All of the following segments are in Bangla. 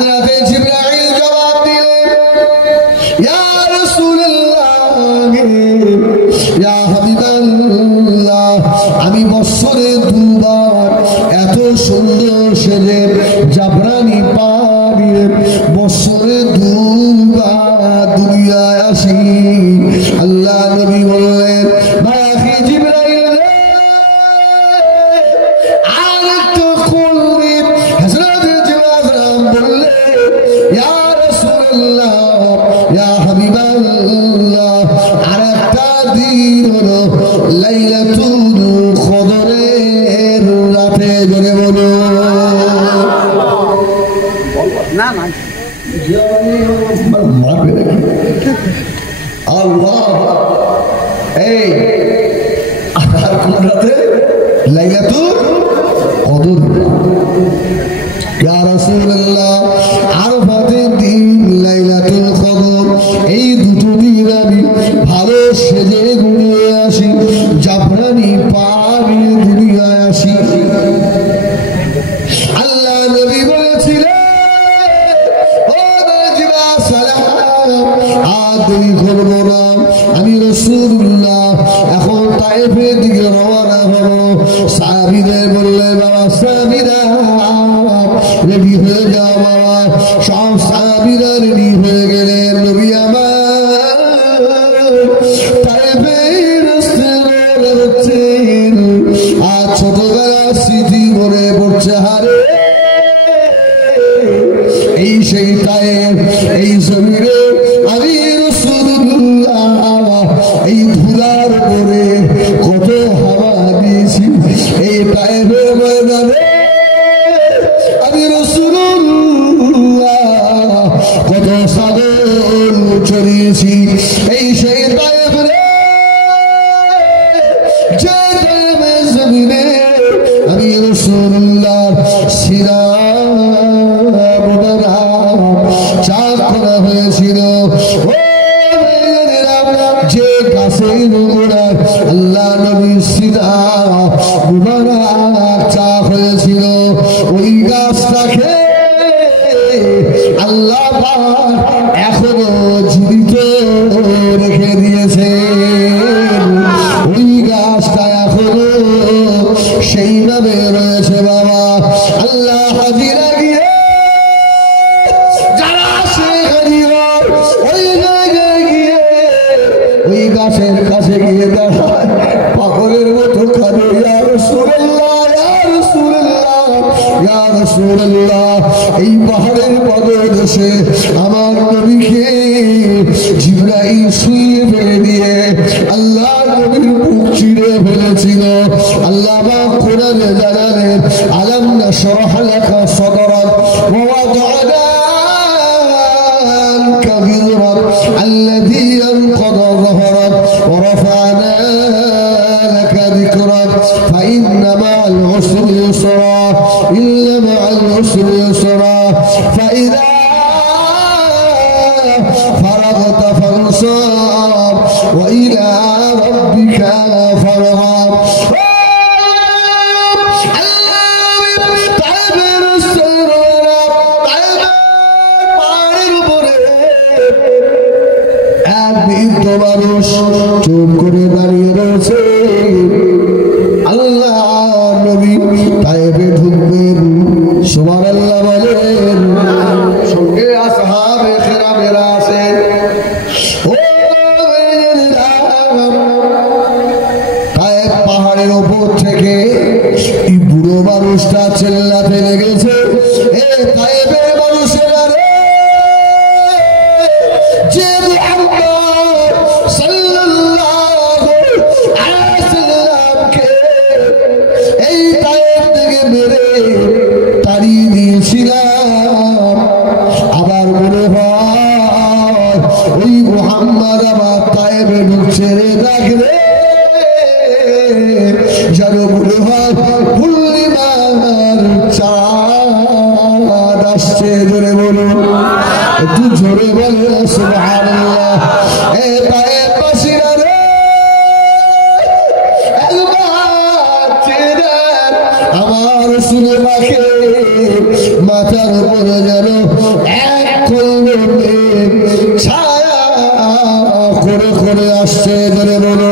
হযরতে জিবরাইল জবাব দিলেন, ইয়া রাসূলুল্লাহ, ইয়া হাবিবাল্লাহ, আমি বছরে দুবার এত সুন্দর সেজে জাফরানি পানি বছরে দুবার দুনিয়ায় আসি। আল্লাহ নবী বললেন, ভাই আখি জিবরাইল রে, আর একটু খুলবি। হযরত জিবরাইল বললেন, ইয়া রাসূলুল্লাহ, ইয়া হাবিবাল্লাহ, আর একটা দিন হলো লাইলাতুল কদরের রাতে। জোরে বলো না না আল্লাহ। এই আর কোন রাতে? লাইলাতুল কদর। ইয়া রাসূলুল্লাহ, আরাফাতের দিন লাইলাতুল কদর, এই দুটো দিন আমি ভালো সেজে ঘুরে আসি, জাফরানি পানি দুনিয়ায় আসি। আল্লাহ নবী বলেছিলেন, দেরি করবো না, আমি রাসূলুল্লাহ এখন তায়েফের দিকে রওনা হবো। সাহাবীদের বললে, বাবা সাহাবীরা রেডি হয়ে যাও বাবা। সব সাহাবীরা রেডি হয়ে গেলেন। নবী আমার তায়েফের রাস্তায় যাচ্ছেন, আর ছোটবেলার স্মৃতি মনে পড়ছে। হারে এই সেই তায়েফ, এই জমিনে আমি রাসূলুল্লাহ এই ধুলার পরে কত হাওয়া দিয়েছি। এই তায়েফের ময়দানে আমি রাসূলুল্লাহ কত সাগর চড়িয়েছি। এই সেই তায়েফ রে, যে তায়েফের জমিনে আমি রাসূলুল্লাহ সিরাত চাক করা হয়েছিল। যে গাছের গোড়ায় আল্লাহ নবীর সিরাত মুবারক চাক হয়েছিল, ওই গাছটাকে আল্লাহ পাক এখনো জীবিত রেখে দিয়েছেন। ওই গাছটা এখনো সেইভাবে রয়েছে বাবা। আল্লাহ হাজিরা গিয়ে ওই গাছের কাছে গিয়ে দাঁড়ায়, পাগলের মতো কাঁদে, ইয়া রাসূলুল্লাহ, ইয়া রাসূলুল্লাহ, ইয়া রাসূলুল্লাহ। এই পাহাড়ের পাদদেশে আমার নবীকে জিবরাইল শুইয়ে ফেলে দিয়ে আল্লাহ নবীর বুক চিরে ফেলেছিল। আল্লাহ পাক কোরআনে জানালেন, আলাম নাশরাহ লাকা সাদরাক ওয়া ওয়াদা'না আনকা বিযরাক আল্লাযী আনকাযা ظهرك ورفعنا لك ذكرك فإن مع العسر يسرا إن مع العسر يسرا فإذا فرغت فانصب وإلى ربك فارغب। মানুষ চুপ করে দাঁড়িয়ে রয়েছে। আল্লাহ নবী তায়েফে ঢুকবেন, সুবহানাল্লাহ বলেন, সঙ্গে আসহাবে কেরামেরা আছেন। ও তায়েফ পাহাড়ের উপর থেকে এই বুড়ো মানুষটা চিল্লাতে লেগেছে, এ তায়েফের মানুষেরা রে, যে আবার মনে হয় ওই মুহাম্মদ আবার তায়েফে ঢুকছে রে, দেখবে যেন মনে হয় পূর্ণিমার চাঁদ আসছে। জোরে বলুন, একটু জোরে বলুন সুবহানাল্লাহ। এ তায়েফবাসীরা রে, একবার চেয়ে আমার রাসূলের মাথার উপরে যেন আসছে ধরে বলো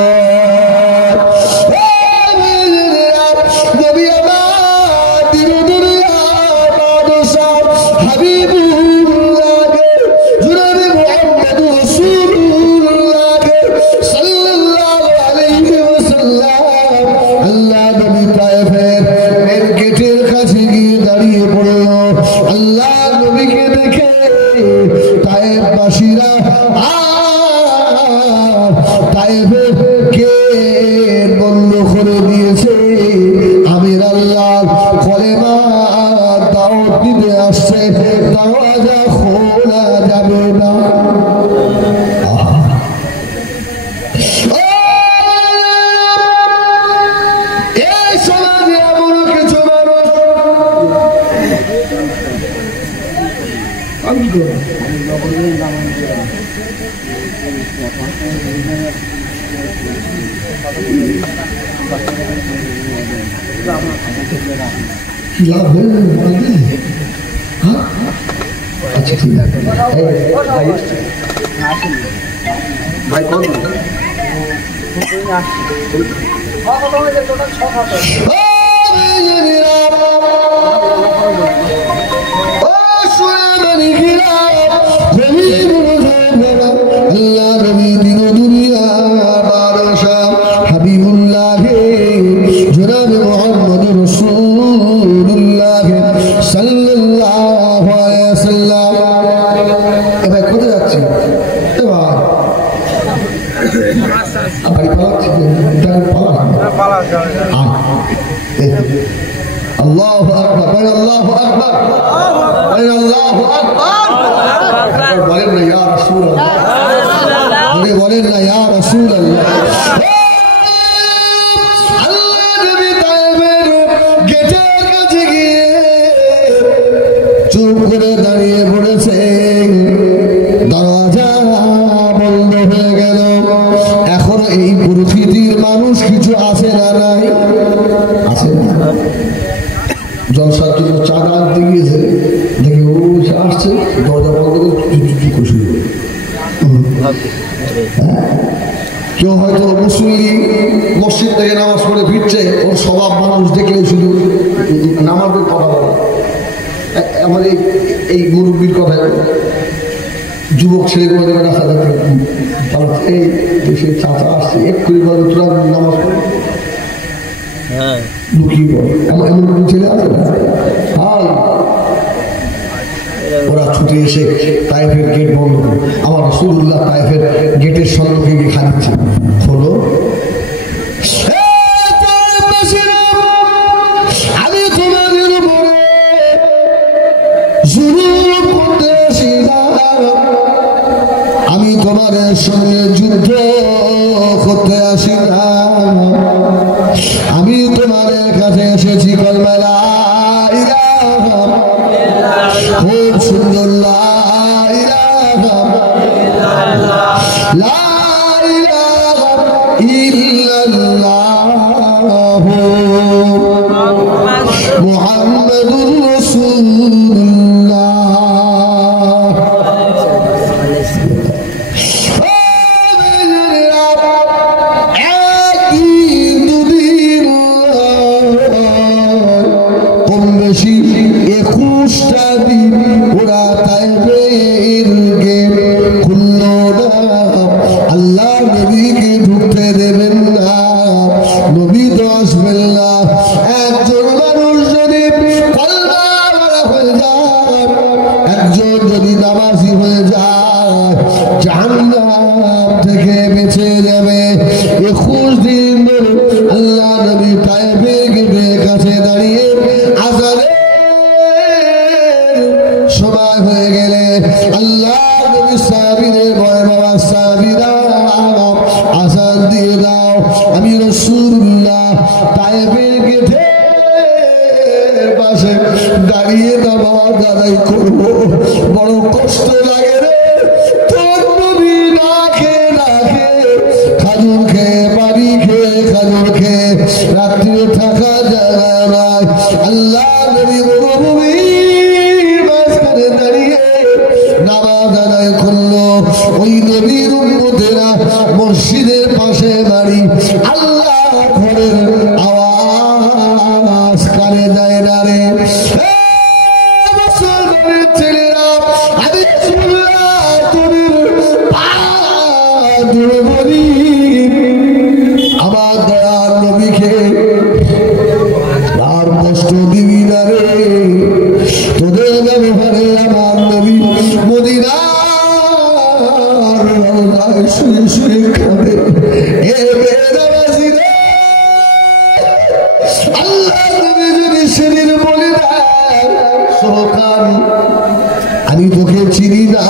अच्छा ठीक है भाई कौन अल्लाह नबी दिन दुनिया बादशाह हबीबुल्लाह जनाब मोहम्मद रसूलुल्लाह सल्लल्लाहु अलैहि वसल्लम এবার কোথায় যাচ্ছি এবার বাড়ি পালাচ্ছি আল্লাহু আকবার আল্লাহু আকবার আল্লাহু আকবার বলেন না ইয়া রাসূলুল্লাহ বলেন না ইয়া রাসূলুল্লাহ আল্লাহ নবী তায়েবের গেটের কাছে গিয়ে চুপ করে দাঁড়িয়ে পড়েছে দরজা বন্ধ হয়ে গেল এখন এই প্রকৃতির মানুষ কিছু আছে না নাই আছে না জলসার জন্য চাঁদা আনতে গিয়েছে দেখে ও আসছে দরজা বন্ধ করে খুশি কেউ হয়তো মুসল্লি মসজিদ থেকে নামাজ পড়ে ফিরছে ওর স্বভাব মানুষ দেখলে শুধু নামাজের কথা বলে আমার এই মুরব্বীর কথা যুবক ছেলেগুলো দেখে রাস্তা দেখতে এই দেশের চাচা আসছে এক্ষুনি বলে তোরা নামাজ পড়ে লুকিয়ে পড়ে এমন ছেলে আছে না ওরা ছুটে এসে তায়েফের গেট বন্ধ করে আমার রাসূলুল্লাহ তায়েফের গেটের সম্মুখে গিয়ে খাচ্ছে হলো আমি তোমাদের উপরে জুলুম করতে আসি না আমি তোমাদের সঙ্গে যুদ্ধ করতে আসি না আমি তোমাদের কাছে এসেছি কলমা লা ইলাহা খুব সুন্দর লা ইলাহা ইল্লাল্লাহ মুহাম্মাদুর রাসূলুল্লাহ দাঁড়িয়ে নামাজ আদায় করবো বড় কষ্ট লাগে রে তোর নবী না খেয়ে না খেয়ে খাজুর খেয়ে পানি খেয়ে খাজুর খেয়ে রাত্রে থাকা জায়গা নাই আল্লাহ নবী মরুভূমির মাঝখানে দাঁড়িয়ে নামাজ আদায় করলো ওই নবীর উম্মতেরা মসজিদের পাশে বাড়ি, আল্লাহ ঘরের আওয়াজ কানে যায় না রে। ছেলেরা আমি বলি আমার দয়ার নবীকে আর কষ্ট দিবি না রে। তোদের ব্যবহারে আমার নবী মদিনার রওজায় শুয়ে শুয়ে কাঁদে। এ বেনামাজি রে, আল্লাহ নবী যদি সেদিন বলি না সোহান আমি তোকে চিনি না,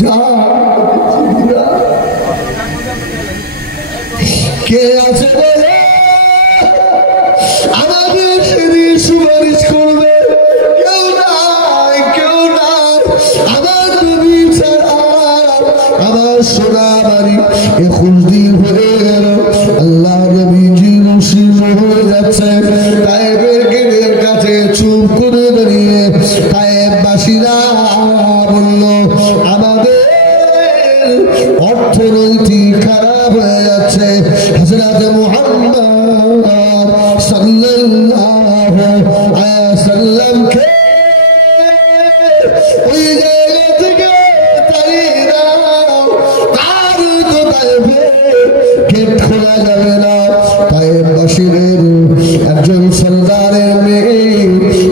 যা কে আছে বলে আমাকে সেদিন সুপারিশ করবে? কেউ নাই, কেউ নাই আমার নবী ছাড়া। আমার সোনা বাড়ি এখন দিন হয়ে গেল, আল্লাহ নবীজি মুসলিম হয়ে যাচ্ছে। তায়েবের গেটের কাছে চুপ করে দাঁড়িয়ে তায়েববাসীরা বলল আমাদের অর্থনৈতিক খারাপ হয়ে যাচ্ছে। হযরত মুহাম্মদ সাল্লাল্লাহু আলাইহি ওয়াসাল্লামকে ওই জায়গা থেকে তাড়িয়ে দাও, তার তো তায়েবে গেট খোলা যাবে না। তায়েববাসীদের একজন সরদারের মেয়ে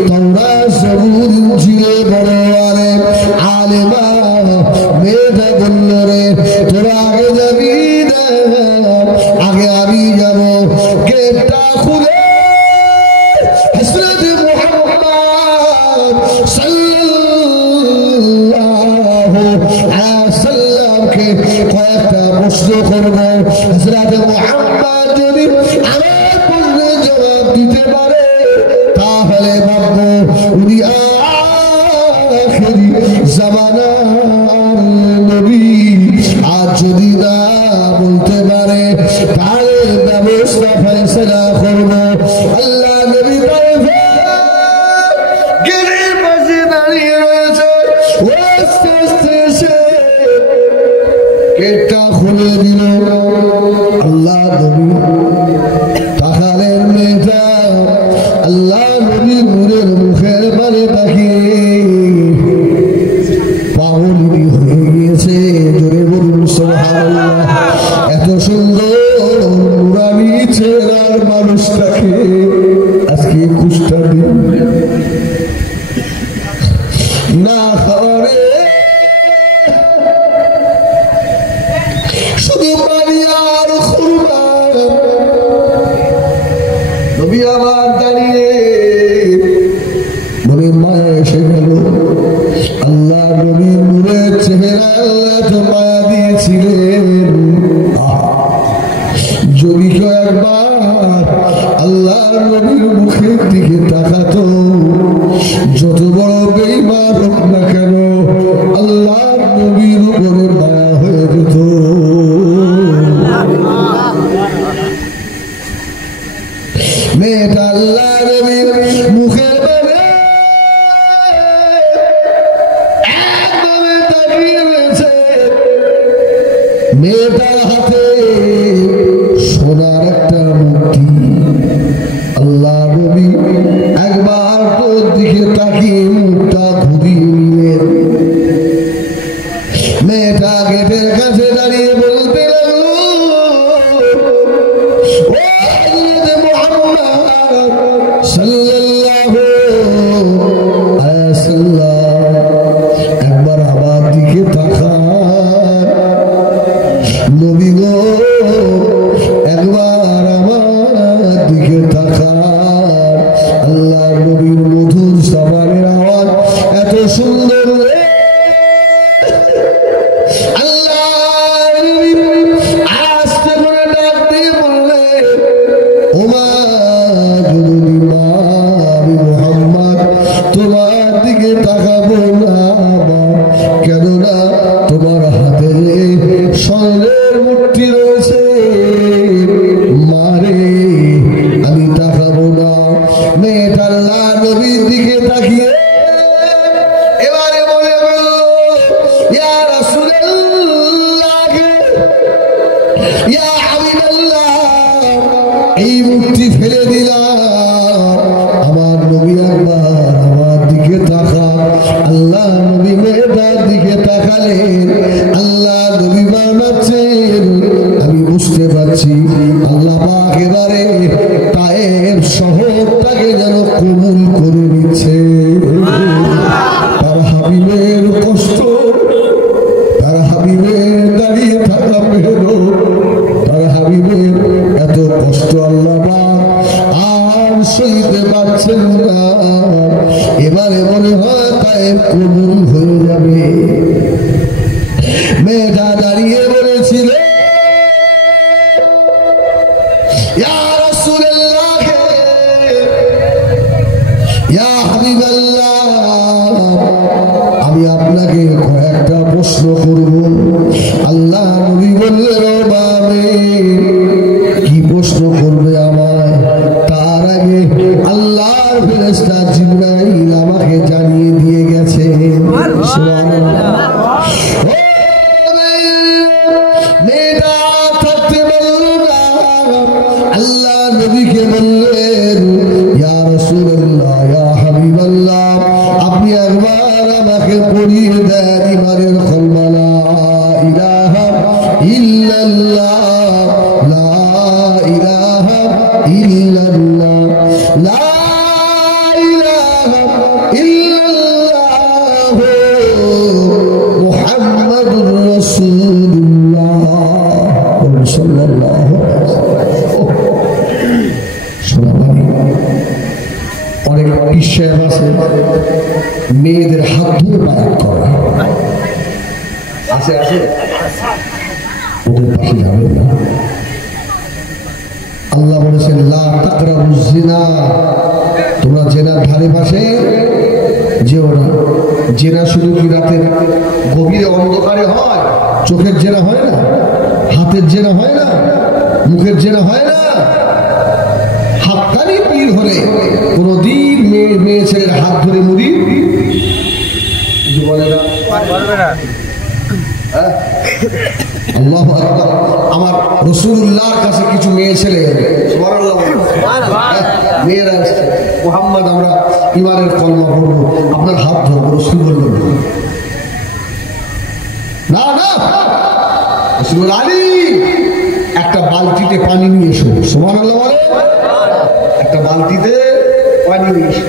তোমরা জরুর ঝিলে বড় আলেমা মেয়েটা বলল রে তোরা আগে যাবি না, আগে আমি যাব। গেটটা খুলে হযরত মুহাম্মদ সাল্লাল্লাহু আলাইহি ওয়াসাল্লামকে কয়েকটা প্রশ্ন করব। হযরত মুহাম্মদ যদি আমার প্রশ্নের জবাব দিতে পারে তাহলে ভাববো উনি আখেরি জামানার নবী। আর যদি না বলতে পারে তাহলে ব্যবস্থা ফয়সালা করব। আল্লাহ নবী গেটের পাশে দাঁড়িয়ে রয়েছে, আস্তে আস্তে এসে গেটটা খুলে দিল। আল্লাহ নবী তাকালেন মেয়েটা আল্লাহ নবীর নূরের মুখের পানে তাকিয়ে পাগলি হয়ে গিয়েছে। জোরে বলুন সুবহানাল্লাহ। এত সুন্দর নুরানি চেহারার মানুষটাকে আজকে 21টা দিন না খাওয়ারে শুধু পানি আর খুরমা। নবী আবার দাঁড়িয়ে মনে মায়া এসে গেল। আল্লাহ নবীর নূরের চেহারা আল্লাহ তো মায়া দিয়েছিলেন। যদি কেউ একবার আল্লাহ নবীর মুখের দিকে তাকাতো, যত বড় বেঈমান হোক না কেন আল্লাহ নবীর উপরে মায়া হয়ে যেত। মেয়েটা আল্লাহ নবীর মুখের পানে একভাবে তাকিয়ে রয়েছে। মেয়েটার হাতে সোনার একটা মূর্তি। আল্লাহ নবী একবার তোর দিকে তাকিয়ে মুখটা ঘুরিয়ে নিলেন। মেয়েটা গেটের কাছে দাঁড়িয়ে বলতে লাগলো ও হযরত মুহাম্মদ সাল্লাল্লাহু আলাইহি ওয়াসাল্লাম একবার আমার দিকে তাকান। নবী গো একবার আমার দিকে তাকান। আল্লাহ নবীর মধুর জবানের আওয়াজ এত সুন্দর। আল্লাহ আস্তে করে ডাক দিয়ে বললে ওমা জননী মা আমি মুহাম্মদ তোমার দিকে তাকাবো না, কেননা তোমার হাতে স্বর্ণের মূর্তি রয়েছে। মারে আমি তাকাবো না। মেয়েটা আল্লাহ নবীর দিকে তাকিয়ে এবারে বলে বলল কবুল করে নিচ্ছে। তার হাবিবের কষ্ট, তার হাবিবের দাঁড়িয়ে থাকা মেহনত, তার হাবিবের এত কষ্ট আল্লাহ আর সইতে পারছেন না। এবারে মনে হয় তাই কবুল হয়ে যাবে। মেয়েটা দাঁড়িয়ে বলেছিল, ইয়া রাসূলুল্লাহ, ইয়া হাবিবাল্লাহ, আমি আপনাকে কয়েকটা প্রশ্ন করব। আল্লাহ নবী বললেন, ও বাবে কি প্রশ্ন করবে আমায়? তার আগে আল্লাহর ফেরেশতা জিবরাইল আমাকে জানিয়ে দিয়ে গেছে। সুবহানাল্লাহ। মেয়েটা থাকতে বলল না, আল্লাহ নবীকে বললেন, ইয়া রাসূলুল্লাহ, ইয়া হাবিবাল্লাহ, আপনি একবার আমাকে পড়িয়ে দেন ইমানের কলমা, লা ইলাহা ইল্লাল্লাহ, লা ইলাহা ইল্লাল্লাহ, লা ইলাহা ইল্লাল্লাহ মুহাম্মাদুর রাসূলুল্লাহ সাল্লাল্লাহু আলাইহি ওয়াসাল্লাম। অনেক বিশ্বাস আছে মেয়েদের হাত ধরে বায়াত করা আছে, আছে, ওদের পাশে যাবেন না। আল্লাহ বলেছেন, লা তাকরাবুজ জিনা, তোমরা জেনার ধারে পাশে যেও না। জেনা শুধু কি রাতের গভীরে অন্ধকারে হয়? চোখের জেনা হয় না, হাতের জেনা হয় না, মুখের জেনা হয় না। হাততালি পীর হলে কোনদিন মেয়ে ছেলের হাত ধরে মুড়ি বলে না। আল্লাহু আকবার। আমার রাসূলুল্লাহর কাছে কিছু মেয়ে ছেলে, সুবহানাল্লাহ, মেয়েরা আসছে, মুহাম্মদ আমরা ইমানের কলমা পড়বো, আপনার হাত ধরবো। রাসূল বললেন, না না, রাসূল আলী একটা বালতিতে পানি নিয়ে এসো। সুবহানাল্লাহ বলে, একটা বালতিতে পানি নিয়ে এসো।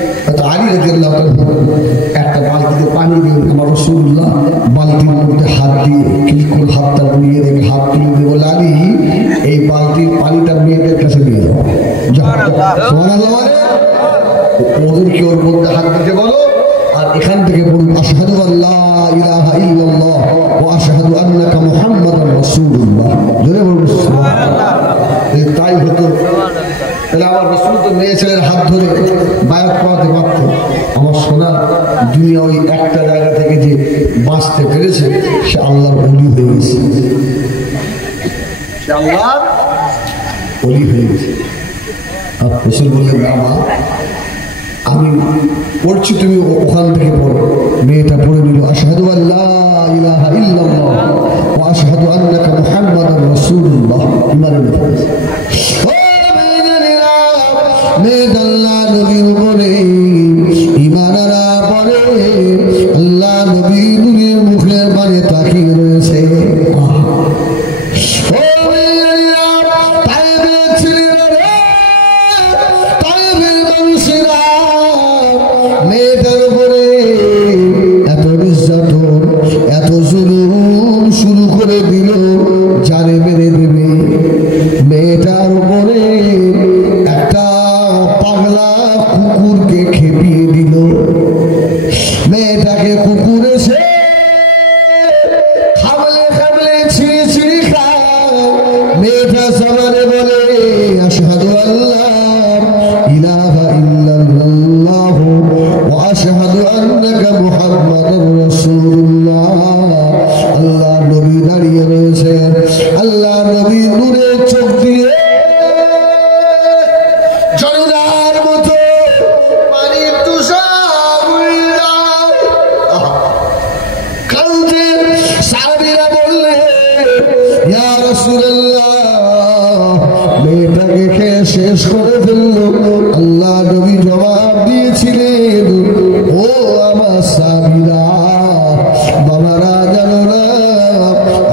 আলী রাদিয়াল্লাহু আনহু একটা বালতিতে পানি নিয়ে আমার রাসূলুল্লাহ বালতির মধ্যে হাত দিয়ে কিলকুল হাতটা বুলিয়ে রেখে হাত তুলে দিয়ে বলে, আলী এই বালতির পানিটা মেয়েদের কাছে নিয়ে যাও। সুবহানাল্লাহ বলে, ওদেরকে ওর মধ্যে হাত দিতে বলো, আর এখান থেকে বলুন, আশহাদু আল্লা ইলাহা ইল্লাল্লাহ ওয়া আশহাদু আন্নাকা মুহাম্মাদুর রাসূলুল্লাহ। জোরে বলুন সুবহানাল্লাহ। তাই হতো। তাহলে আমার রাসূল তো মেয়ে ছেলের হাত ধরে বায়াত করাতে পারত। আমার সোনা দুনিয়া ওই একটা জায়গা থেকে যে বাঁচতে পেরেছে, সে আল্লাহর ওলি হয়ে গেছে, সে আল্লাহর ওলি হয়ে গেছে। আর রাসূল বললেন, না মা, আমি পড়ছি, তুমি ওখান থেকে পড়ো। মেয়েটা পড়ে নিল, আশহাদু আল্লা ইলাহা ইল্লাল্লাহ ওয়া আশহাদু আন্নাকা মুহাম্মাদুর রাসূলুল্লাহ। ইমানের ফরজ। মেয়েটা আল্লাহ নবীর উপরে ঈমান আনা পড়ে, আল্লাহ নবী নূরের মুখের পানে তাকিয়ে রয়েছে। মেয়েটার উপরে এত নির্যাতন, এত জুলুম শুরু করে দিল, জানে মেরে দেবে। মেয়েটার উপরে একটা পাগলা কুকুরকে খেপিয়ে দিল। মেয়েটাকে কুকুর এসে খাবলে খাবলে ছিঁড়ে ছিঁড়ে খায়। মেয়েটা সবারে বলে, আশহাদু আল্লাহ ইলাহা ইল্লাল্লাহ ওয়া আশহাদু আন্নাকা মুহাম্মাদুর রাসূলুল্লাহ। আল্লাহ নবী দাঁড়িয়ে রয়েছেন, আল্লাহ নবী নূরের চোখ দিয়ে ঝর্ণার মতো পানির তুষার কাঁদতে। সাহাবীরা বললেন, ইয়া রাসূলুল্লাহ, মেয়েটাকে খেয়ে শেষ করে ফেললো। আল্লাহ নবী জবাব দিয়েছিলেন, ও আমার সাহাবীরা, বাবারা জানো না,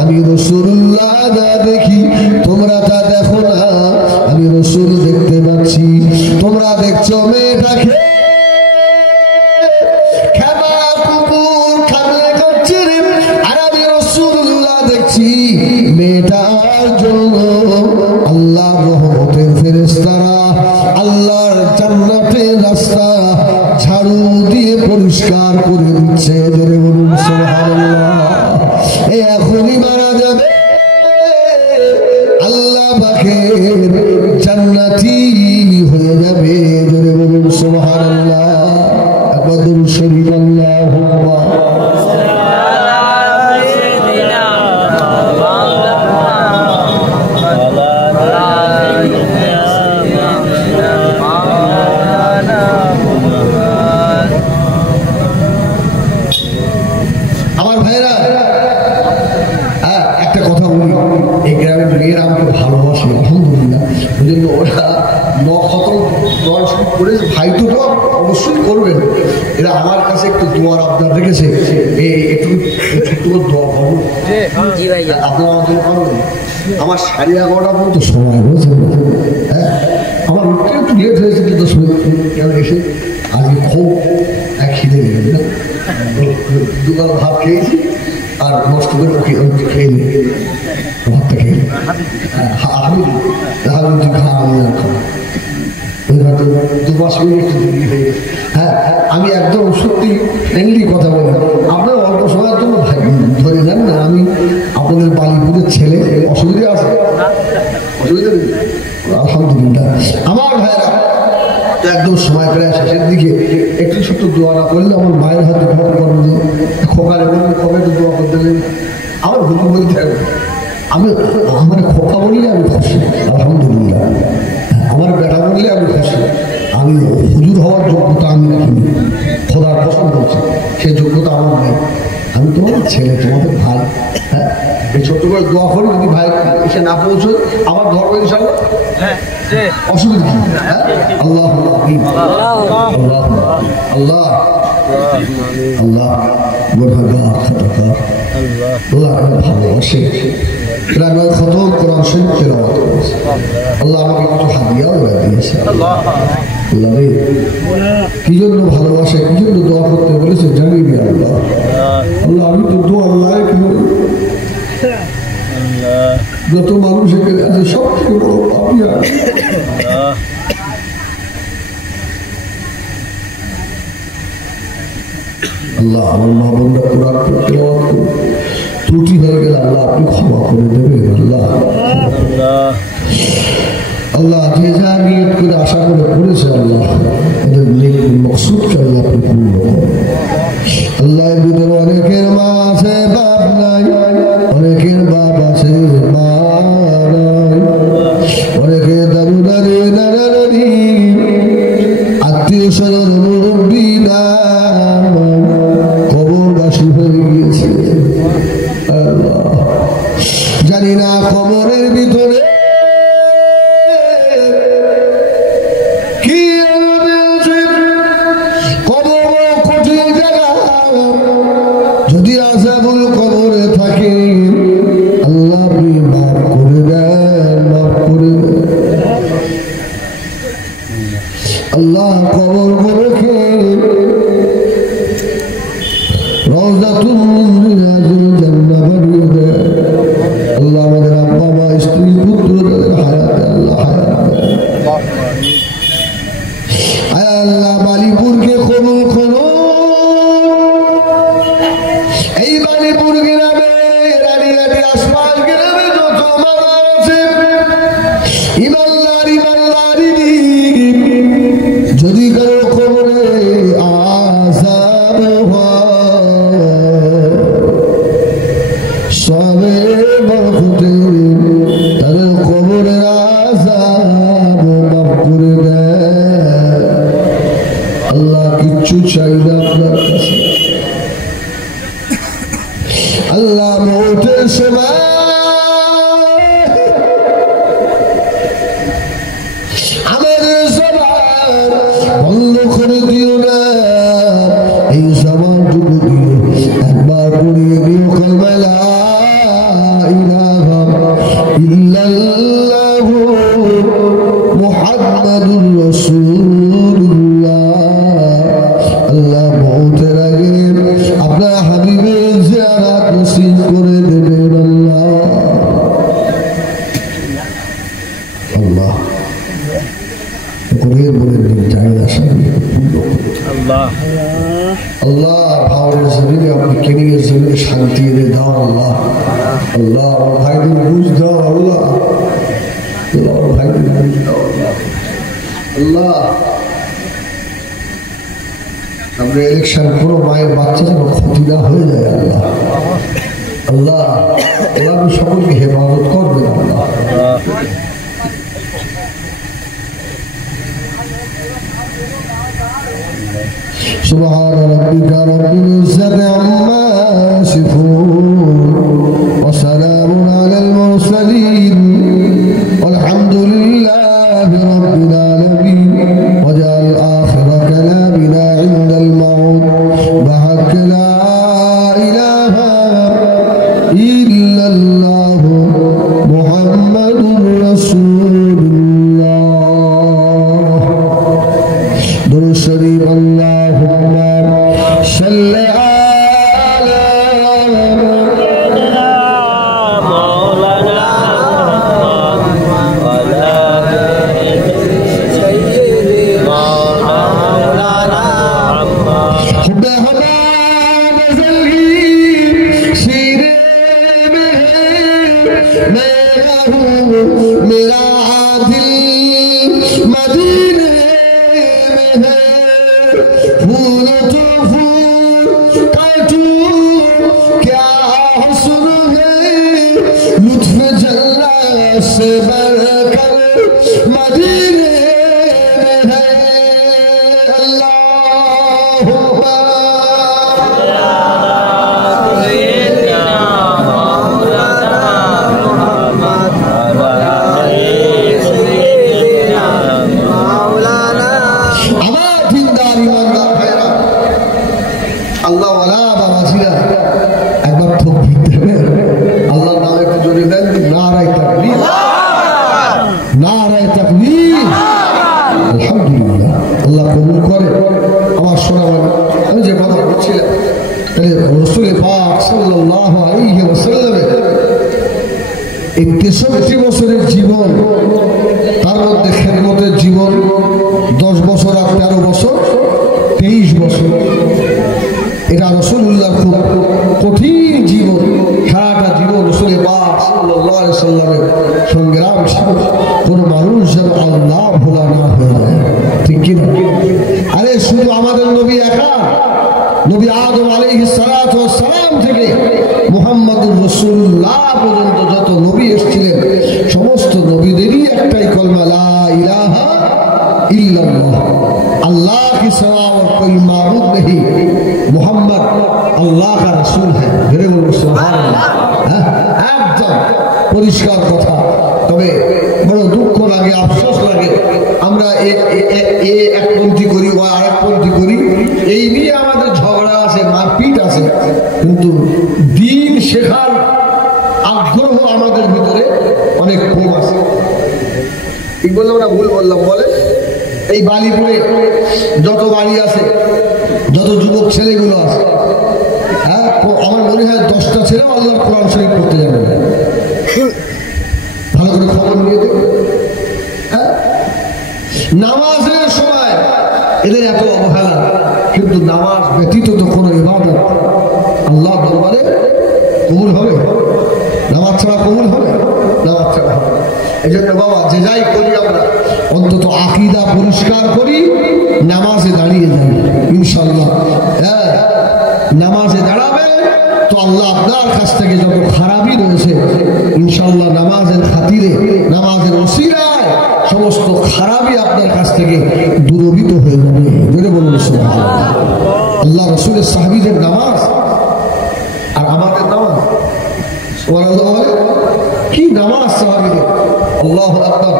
আমি রাসূলুল্লাহ যা দেখি তোমরা তা দেখো না। আমি রাসূল দেখতে পাচ্ছি, তোমরা দেখছো মেয়েটাকে মেয়েটার জন্য আল্লাহর রহমতের ফেরেশতারা আল্লাহর জান্নাতের রাস্তা ঝাড়ু দিয়ে পরিষ্কার করে দিচ্ছে। জোরে বলুন সুবহানাল্লাহ। এই এখনই মারা যাবে, আল্লাহ পাকের জান্নাতি হয়ে যাবে। জোরে বলুন সুবহানাল্লাহ। একবার দুরূদ শরীফ আল্লাহুম্মা আমার ভাইরা একটা কথা বলি, এই গ্রামের মেয়েরা আমাকে ভালোবাসে আলহামদুলিল্লাহ। ওই জন্য ওরা করেছে, ভাই তো অবশ্যই করবেন। এরা আমার কাছে একটু দোয়ার আবদার রেখেছে, একটু ছোট্ট দোয়া করবো আপনার আমার জন্য পারবেন। আমার 11:30 পর্যন্ত সময় হয়েছে, হ্যাঁ আমার উঠতে একটু লেট হয়েছে, কিন্তু কেন এসে আজকে খুব খিদে গেল না, দুবার ভাত খেয়েছি আর নষ্ট করে খেয়ে নিই ভাতটা খেয়ে আমি হ্যাঁ আমি একদম সত্যি ফ্রেন্ডলি কথা বলি। আপনার অল্প সময়ের জন্য ধরে নেন না, আমি আপনাদের বালিপুরের ছেলে, অসুবিধা আছে? অসুবিধা নেই আলহামদুলিল্লাহ। আমার ভাইরা একদম সময় প্রায় শেষের দিকে একটু ছোট্ট দোয়া না করলে আমার মায়ের হাতে খবর করেন যে খোকারে বললে খবর একটু দোয়া করতে গেলে আমার হুজুর বলতে হবে, আমি আমার খোকা বললে আমি খুশি আলহামদুলিল্লাহ, আমার বেটা বললে আমি খুশি। আমি হুজুর হওয়ার যোগ্যতা আমি রাখিনি, খোদার পছন্দ করছি, সেই যোগ্যতা আমার নেই। আমি তোমার ছেলে, তোমাদের ভাই, হ্যাঁ এই ছোট্ট করে দোয়া করি, যদি ভাই এসে না পৌঁছয় আমার ধর্ম ইনশাআল্লাহ অসুবিধা কি? আল্লাহ আল্লাহ আল্লাহ আল্লাহ ভালোবাসে, খতম কোরআন শরীফ তেলাওয়াত করেছে। আল্লাহ আমাকে কিছু হাদিয়াও দিয়েছে। কি জন্য ভালোবাসে, কি জন্য দোয়া করতে বলেছে জানি না। আল্লাহ আল্লাহ আমি তো দোয়া লায়ক নই, যত মানুষ এখানে আছে সব থেকে বড় পাপী আমি। আল্লাহ আমার মা বোনরা কোরআন তেলাওয়াত করুন, ত্রুটি হয়ে গেলে আল্লাহ আপনি ক্ষমা করে দেবেন। আল্লাহ আল্লাহ যে যা নিয়ত করে আশা করে করেছে আল্লাহ এদের মকসুদকে আল্লাহ আপনি পূর্ণ করেন। আল্লাহ ভিতরে অনেকের মা আছে বাপ নাই, অনেকের বাপ আছে মা নাই, অনেকে দাদু দাদি নানা নানি আত্মীয় স্বজন মুরব্বী না কবরবাসী হয়ে গিয়েছে। জানি না কবরের ভিতরে কি কবর কঠিন জায়গা, যদি আযাবুল কবরে থাকে আল্লাহ আপনি মাফ করে দেন, মাফ করে দেন। আল্লাহ কবর গুলোকে রওযাতুল মিন রিয়াজিল জান্নাহ বানিয়ে দেন। আল্লাহ আমাদের আব্বা মা স্ত্রী পুত্রদের হায়াতে আল্লাহ হায়াত দেন। আল্লাহ বালিপুরকে কবুল করুন। এই বালিপুর গ্রামে রানিয়াটি আশপাশ গ্রামে যত মারা আছে ইমানদার ইমানদারি, যদি কারো কবরে আযাব হয় সবে বরকতে তাদের কবরের আযাব মাফ করে দেন। আল্লাহ কিচ্ছু চাই না আপনার কাছে। আল্লাহ মৌতের সময় আমাদের জবান বন্ধ করে দিও না, এই জবানটুকু দিয়ে একবার পড়িয়ে দিও কালমা লা ইলাহা ইল্লাল্লাহু মুহাম্মাদুর রাসূলুল্লাহ। আল্লাহ মৌতের আগে আপনার হাবিবের জিয়ারত নসিব করে দেবেন। আল্লাহ আল্লাহ ভাওয়ারের জমিনে আপনি কেনিংয়ের জমিনে শান্তি এনে দাও আল্লাহ। আল্লাহ ভাইদের বুঝ দাও আল্লাহ। ভাইদের বুঝ দাও আল্লাহ। আমরা ইলেকশন কোনো মায়ের বাচ্চা যেন ক্ষতি না হয়ে যায় আল্লাহ। আল্লাহ আপনি সকলকে হেফাজত করবেন আল্লাহ। سبحان ربك رب العزة عما يصفون وسلام على المرسلين والحمد لله رب العالمين وجعل آخر كلامنا عند الموت بحق لا إله إلا الله محمد رسول الله. درود شريف اللهم صل على مولانا وعلى سيدنا مولانا حب حماد زلي سيرے میرا دل مدینے میں پھول تو پھول کاٹو کیا حسن ہے لطف جلہ سے بڑھ کر مدینے میں ہے اللہم আল্লাহ বাবাজিরা একবার তকবীর দেবেন। আল্লাহর নামে একটু জোরে দেন, নারায়ে তাকবীর, নারায়ে তাকবীর। আলহামদুলিল্লাহ, আল্লাহ কবুল করে। আমার শোনা আমি যে কথা বলছিলাম, রাসূল পাক সাল্লাল্লাহু আলাইহি ওয়াসাল্লামের 63 বছরের জীবন, তার মধ্যে খেদমতের জীবন 10 বছর আর 13 বছর 23 বছর। এটা রাসূলুল্লাহ খুব কঠিন জীবন, সারাটা জীবন রাসূল পাক সাল্লাল্লাহু আলাইহি সাল্লামের সংগ্রাম ছিল কোনো মানুষ যেন আল্লাহ ভোলা না হয়ে যায়, ঠিক কি না? আরে শুধু আমাদের নবী একা, নবী আদম আলাইহিস সালাতু ওয়াস সালাম থেকে মুহাম্মদুর রাসূলুল্লাহ পর্যন্ত যত নবী এসেছিলেন সমস্ত নবীদেরই একটাই কলমা লা ইলাহা इल्लल्लाह, अल्लाह के सिवा और कोई माबूद नहीं, मोहम्मद अल्लाह का रसूल है। मेरे बोलो सुभान अल्लाह। एकदम পরিষ্কার কথা। তবে বড় দুঃখ লাগে, আফসোস লাগে, আমরা একপন্থী করি বা আরেকপন্থী করি, এই নিয়ে আমাদের ঝগড়া আছে, মারপিট আছে, কিন্তু দিন শেখার আগ্রহ আমাদের ভিতরে অনেক কম আছে। ঠিক বললাম না ভুল বললাম? বলে এই বালিপুরে যত বাড়ি আছে, যত যুবক ছেলেগুলো আছে, হ্যাঁ, আমার মনে হয় 10টা ছেলেও আল্লাহর কোরআন শরীফ পড়তে যাবে না। ভালো করে খবর নিয়ে দেবে। হ্যাঁ, নামাজের সময় এদের এত অবহেলা, কিন্তু নামাজ ব্যতীত তো কোনো ইবাদত আল্লাহ দরবারে কবুল হবে? নামাজ ছাড়া কবুল হবে? নামাজ ছাড়া হবে। এই জন্য বাবা যে যাই করি আমরা অন্তত আকীদা পরিষ্কার করি, নামাজে দাঁড়িয়ে যাই ইনশাআল্লাহ। হ্যাঁ, নামাজে দাঁড়াবে তো আল্লাহ আপনার কাছ থেকে যত খারাপই রয়েছে ইনশাআল্লাহ নামাজের খাতিরে, নামাজের ওসিলায় সমস্ত খারাপই আপনার কাছ থেকে দূরীভূত হয়ে যাবে। বলে বলুন সুবহানাল্লাহ। আল্লাহ রাসূলের সাহাবীদের নামাজ আর আমাদের নামাজ, সুবহানাল্লাহ বলে কি নামাজ সাহাবীদের, আল্লাহু আকবার।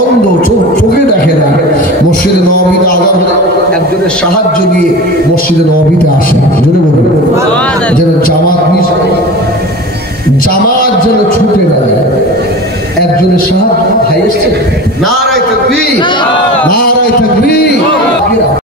অন্ধ, চোখে দেখে না, মসজিদে নববীতে আযান হলে একজনের সাহায্য নিয়ে মসজিদে নববীতে আসে। জোরে বলুন, যেন জামাত মিস, জামাত যেন ছুটে না যায়। একজনের সাহায্য ভাই এসছে,